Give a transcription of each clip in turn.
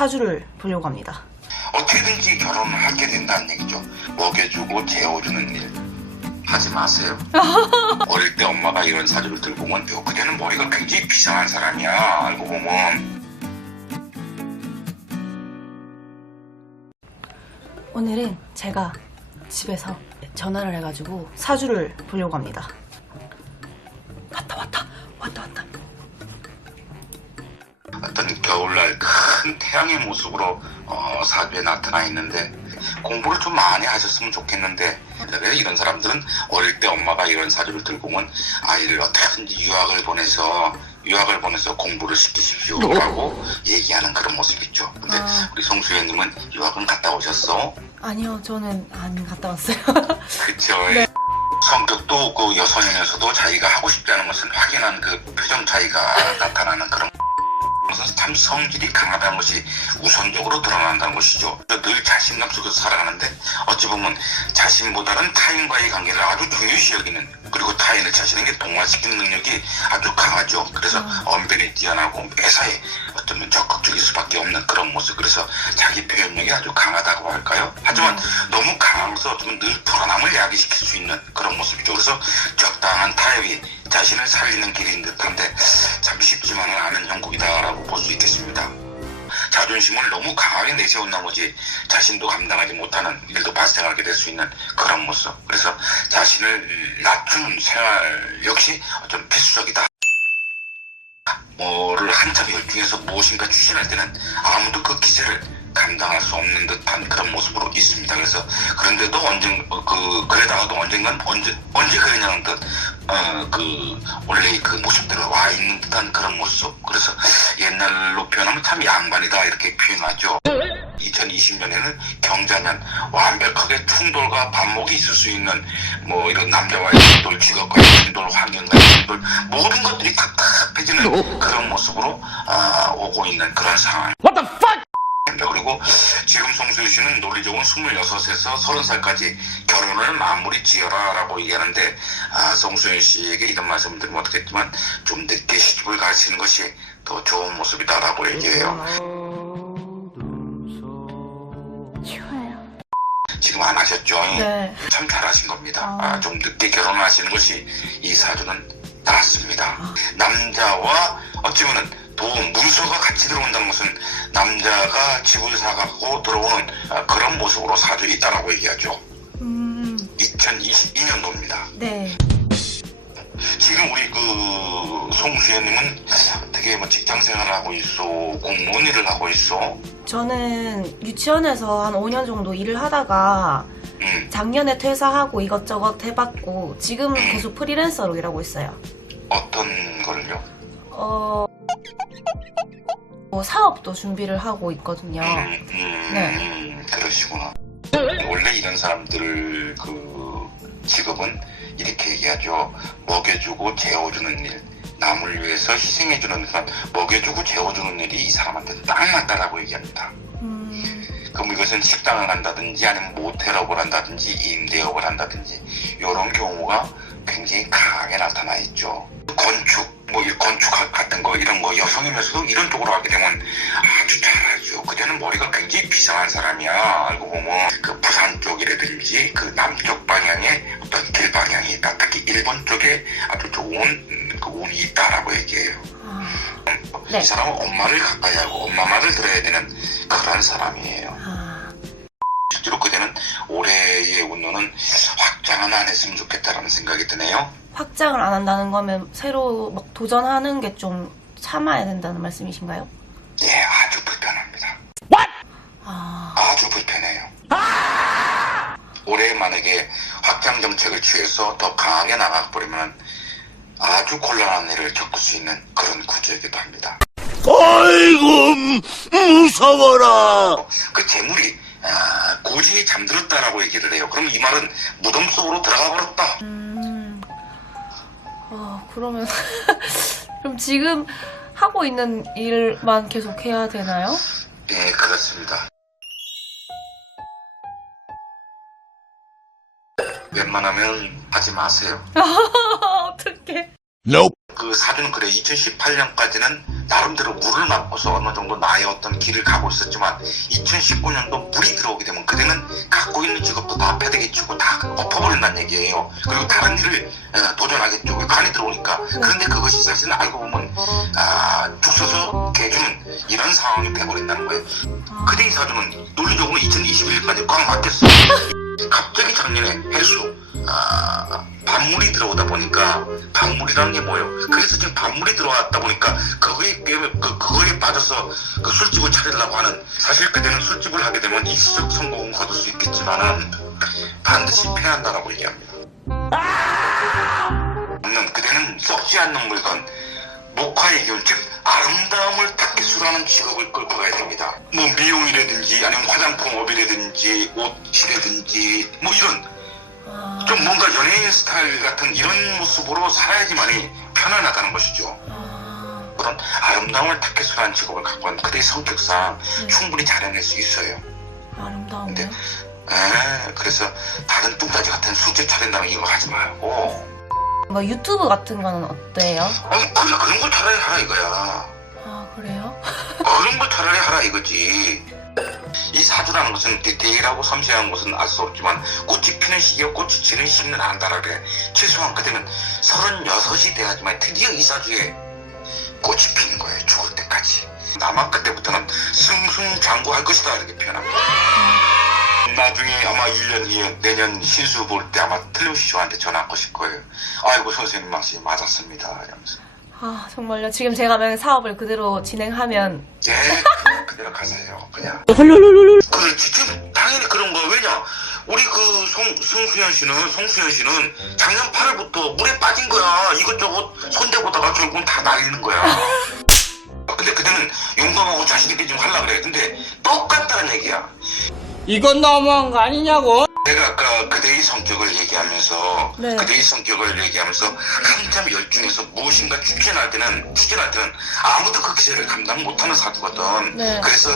사주를 보려고 합니다. 어떻게든지 결혼을 하게 된다는 얘기죠. 먹여주고 재워주는 일 하지 마세요. 어릴 때 엄마가 이런 사주를 들고 오면 그때는 머리가 굉장히 비상한 사람이야. 알고 보면. 오늘은 제가 집에서 전화를 해가지고 사주를 보려고 합니다. 왔다. 어떤 겨울날 큰 태양의 모습으로 사주에 나타나 있는데 공부를 좀 많이 하셨으면 좋겠는데, 그래서 이런 사람들은 어릴 때 엄마가 이런 사주를 들고 오면 아이를 어떻게든지 유학을 보내서 공부를 시키십시오라고 얘기하는 그런 모습이 있죠. 근데 우리 송수연님은 유학은 갔다 오셨어? 아니요, 저는 안 갔다 왔어요. 그쵸. 네. 성격도 그 여성에서도 자기가 하고 싶지 않은 것을 확인한 그 표정 차이가 나타나는 그런 것은 참 성질이 강하다는 것이 우선적으로 드러난다는 것이죠. 늘 자신감 속에서 살아가는데 어찌 보면 자신보다는 타인과의 관계를 아주 중요시 여기는, 그리고 타인을 자신에게 동화시키는 능력이 아주 강하죠. 그래서 언변이 뛰어나고 매사에 어쩌면 적극적일 수밖에 없는 그런 모습. 그래서 자기 표현력이 아주 강하다고 할까요? 하지만 너무 강해서 어쩌면 늘 불안함을 야기시킬 수 있는 그런 모습이죠. 그래서 적당한 타협이 자신을 살리는 길인 듯한데 참 쉽지만은 않은 형국이다라고 볼 수 있겠습니다. 자존심을 너무 강하게 내세운 나머지 자신도 감당하지 못하는 일도 발생하게 될 수 있는 그런 모습. 그래서 자신을 낮추는 생활 역시 좀 필수적이다. 뭐를 한참 열중해서 무엇인가 추진할 때는 아무도 그 기세를 감당할 수 없는 듯한 그런 모습으로 있습니다. 그래서 그런데도 그러다가도 언젠간 언제 그러냐는 듯 원래의 그 모습대로 와 있는 듯한 그런 모습. 그래서 옛날로 표현하면 참 양반이다 이렇게 표현하죠. 2020년에는 경자년, 완벽하게 충돌과 반목이 있을 수 있는 뭐 이런 남자와의 충돌, 직업과의 충돌, 환경과의 충돌, 모든 것들이 답답해지는 그런 모습으로 오고 있는 그런 상황. What the fuck? 그리고 지금 송수유 씨는 논리적으로 26에서 30살까지 결혼을 마무리 지어라 라고 얘기하는데, 송수유 씨에게 이런 말씀을 드리면 어떻겠지만 좀 늦게 시집을 가시는 것이 더 좋은 모습이다 라고 얘기해요. 지금 안 하셨죠? 네. 참 잘하신 겁니다. 좀 늦게 결혼을 하시는 것이 이 사주는 낫습니다. 남자와 어찌보면 문서가 같이 들어온다는 것은 남자가 집을 사갖고 들어오는 그런 모습으로 사주에 있다라고 얘기하죠. 2022년도입니다. 네. 지금 우리 그 송수연님은 어떻게 뭐 직장 생활을 하고 있어? 공무원 일을 하고 있어? 저는 유치원에서 한 5년 정도 일을 하다가 작년에 퇴사하고 이것저것 해봤고 지금 계속 프리랜서로 일하고 있어요. 어떤 거를요? 사업도 준비를 하고 있거든요. 네. 그러시구나. 원래 이런 사람들 그 직업은 이렇게 얘기하죠. 먹여주고 재워주는 일, 남을 위해서 희생해주는 사람, 먹여주고 재워주는 일이 이 사람한테 딱 맞다라고 얘기합니다. 그럼 이것은 식당을 한다든지 아니면 모텔업을 한다든지 임대업을 한다든지 이런 경우가 굉장히 강하게 나타나 있죠. 건축, 건축 같은 거 이런 거 여성이면서도 이런 쪽으로 하게 되면 아주 잘하죠. 그때는 머리가 굉장히 비상한 사람이야. 알고 보면 그 부산 쪽이라든지 그 남쪽 방향에 어떤 길 방향이 있다. 특히 일본 쪽에 아주 좋은 그 운이 있다라고 얘기해요. 네. 이 사람은 엄마를 가까이 하고 엄마 말을 들어야 되는 그런 사람이에요. 실제로 그때는 올해의 운로는 확장은 안 했으면 좋겠다라는 생각이 드네요. 확장을 안 한다는 거면 새로 막 도전하는 게 좀 참아야 된다는 말씀이신가요? 예, 아주 불편합니다. 아주 불편해요. 올해 만약에 확장 정책을 취해서 더 강하게 나가버리면 아주 곤란한 일을 겪을 수 있는 그런 구조이기도 합니다. 아이고 무서워라. 그 재물이 고지에 잠들었다라고 얘기를 해요. 그럼 이 말은 무덤 속으로 들어가 버렸다. 그러면 그럼 지금 하고 있는 일만 계속 해야 되나요? 네, 그렇습니다. 웬만하면 하지 마세요. 어떡해. Nope. 그 사주는 그래 2018년까지는 나름대로 물을 맛보서 어느 정도 나의 어떤 길을 가고 있었지만 2019년도 물이 들어오게 되면 그대는 갖고 있는 직업도 다 패대기치고 다 엎어버린다는 얘기예요. 그리고 다른 일을 도전하겠죠. 간이 들어오니까. 그런데 그것이 사실 알고 보면 죽 서서 개주는 이런 상황이 돼버린다는 거예요. 그대 이 사주는 논리적으로 2021년까지 꽉 막혔어. 갑자기 작년에 해수 반물이 들어오다 보니까 반물이라는 게 뭐예요? 그래서 지금 반물이 들어왔다 보니까 그거에 빠져서 그 술집을 차리려고 하는, 사실 그때는 술집을 하게 되면 일시적 성공은 거둘 수 있겠지만은 반드시 패한다라고 얘기합니다. 그때는 썩지 않는 물건, 목화의 기운, 즉 아름다움을 다케수라는 직업을 끌고 가야 됩니다. 뭐 미용이라든지 아니면 화장품업이라든지 옷이라든지 뭐 이런 좀 뭔가 연예인 스타일 같은 이런 모습으로 살아야지만이 편안하다는 것이죠. 그런 아름다움을 다케수라는 직업을 갖고 있는 그대의 성격상 충분히 잘해낼 수 있어요. 아름다움이요? 그래서 다른 뚱따지 같은 술집 차린다면 이거 하지 말고 뭐 유튜브 같은 거는 어때요? 그런 걸 차라리 하라 이거야. 아, 그래요? 그런 걸 차라리 하라 이거지. 이 사주라는 것은 디테일하고 섬세한 것은 알 수 없지만 꽃이 피는 시기와 꽃이 지는 시기는 안다라 그래. 최소한 그때는 36이 돼야지만 드디어 이 사주에 꽃이 피는 거예요. 죽을 때까지. 아마 그때부터는 승승장구할 것이다 이렇게 표현합니다. 나중에 아마 1년 뒤에 내년 신수 볼 때 아마 틀림없이 저한테 전화 거실 거예요. 아이고 선생님 말씀이 맞았습니다 이러면서. 아, 정말요? 지금 제가 만약 사업을 그대로 진행하면 예, 그대로 가세요 그냥. 그렇지. 지금 당연히 그런 거. 왜냐, 우리 그 송수현 씨는 작년 8월부터 물에 빠진 거야. 이것저것 손대보다가 결국은 다 날리는 거야. 근데 그때는 용감하고 자신있게 좀 하려고 그래. 근데 똑같다는 얘기야. 이건 너무한 거 아니냐고? 내가 아까 그대의 성격을 얘기하면서 네. 한참 열중해서 무엇인가 추진할 때는 아무도 그 기세를 감당 못하는 사주거든. 네. 그래서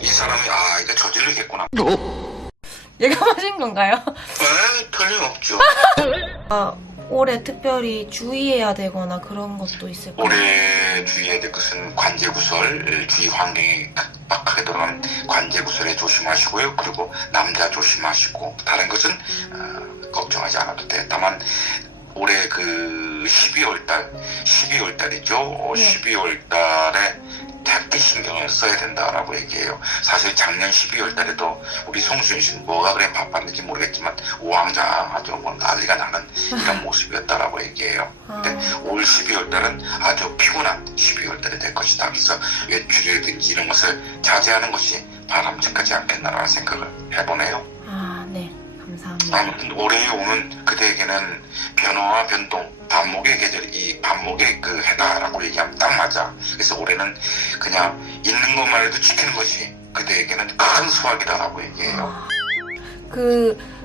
이 사람이 이거 저질르겠구나. 얘가 마신 건가요? 틀림없죠. 올해 특별히 주의해야 되거나 그런 것도 있을까요? 올해 주의해야 될 것은 관제구설, 주위 환경이 각박하게 돌아가는 관제구설에 조심하시고요. 그리고 남자 조심하시고, 다른 것은 걱정하지 않아도 돼. 다만 올해 그 12월달이죠. 네. 12월달에 작게 신경을 써야 된다라고 얘기해요. 사실 작년 12월달에도 우리 송수현 씨는 뭐가 그래 바빴는지 모르겠지만 우왕좌왕 아주 뭐 난리가 나는 이런 모습이었다라고 얘기해요. 근데 올 12월달은 아주 피곤한 12월달이 될 것이다. 그래서 외출이라든지 이런 것을 자제하는 것이 바람직하지 않겠나라는 생각을 해보네요. 네. 감사합니다. 아무튼 올해 오는 그대에게는 변화와 변동, 반목의 계절, 이 반목의 그 해다라고 얘기하면 딱 맞아. 그래서 올해는 그냥 있는 것만 해도 지키는 것이 그대에게는 큰 수확이다라고 얘기해요.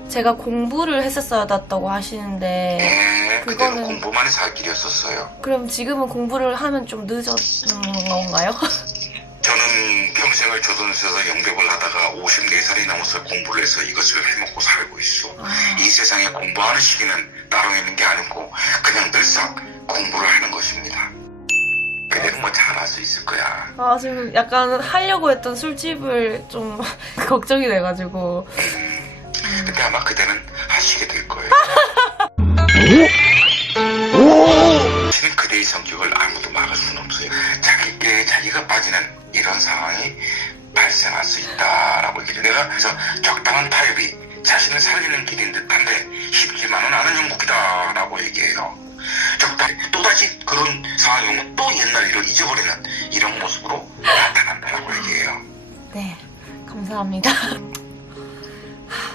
제가 공부를 했었어야 됐다고 하시는데 그때는 공부만이 살 길이었었어요. 그럼 지금은 공부를 하면 좀 늦었는 건가요? 저는 평생을 조선시에서 영접을 하다가 54살이 넘어서 공부를 해서 이것을 해먹고 살고 있어. 이 세상에 공부하는 시기는 따로 있는 게 아니고 그냥 늘상 공부를 하는 것입니다. 그대는 뭐 잘할 수 있을 거야. 지금 약간 하려고 했던 술집을 좀 걱정이 돼가지고. 근데 아마 그대는 하시게 될 거예요. 사실은 그대의 성격을 아무도 막을 수는 없어요. 자기가 빠지는 이런 상황이 발생할 수 있다라고 얘기해요. 내가 그래서 적당한 타협이 자신을 살리는 길인 듯한데 쉽지만은 않은 형국이다라고 얘기해요. 적당히 또다시 그런 상황이 오면 또 옛날 일을 잊어버리는 이런 모습으로 나타난다라고 얘기해요. 네, 감사합니다.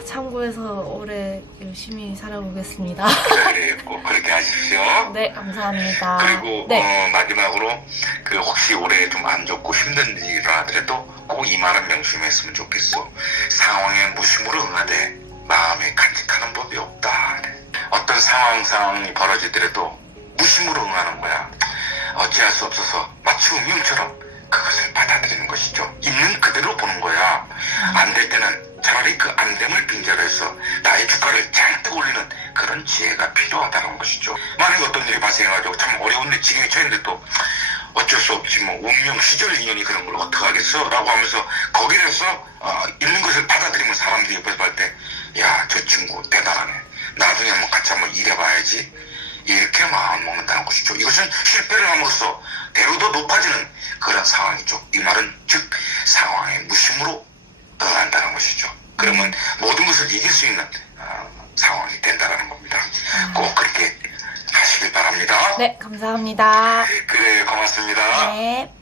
참고해서 올해 열심히 살아보겠습니다. 그래, 꼭 그렇게 하십시오. 네, 감사합니다. 그리고 네. 마지막으로 혹시 올해 좀 안 좋고 힘든 일이 일어나더라도 꼭 이 말은 명심했으면 좋겠어. 상황에 무심으로 응하되 마음에 간직하는 법이 없다. 어떤 상황이 벌어지더라도 무심으로 응하는 거야. 어찌할 수 없어서 마치 운명처럼 그것을 받아들이는 것이죠. 있는 그대로 보는 거야. 안 될 때는 차라리 그 안됨을 빙자로 해서 나의 주가를 잔뜩 올리는 그런 지혜가 필요하다는 것이죠. 만약에 어떤 일이 발생해가지고 참 어려운 일 지경에 처했는데 또 어쩔 수 없지 뭐 운명 시절 인연이 그런 걸 어떡하겠어 라고 하면서 거기에서 있는 것을 받아들이면 사람들이 옆에서 볼 때 야 저 친구 대단하네 나중에 한번 같이 한번 일해봐야지 이렇게 마음먹는다는 것이죠. 이것은 실패를 함으로써 대로 더 높아지는 그런 상황이죠. 이 말은 즉 상황의 무심으로 떠난다는 것이죠. 그러면 모든 것을 이길 수 있는 상황이 된다는 겁니다. 꼭 그렇게 하시길 바랍니다. 네, 감사합니다. 그래 고맙습니다. 네.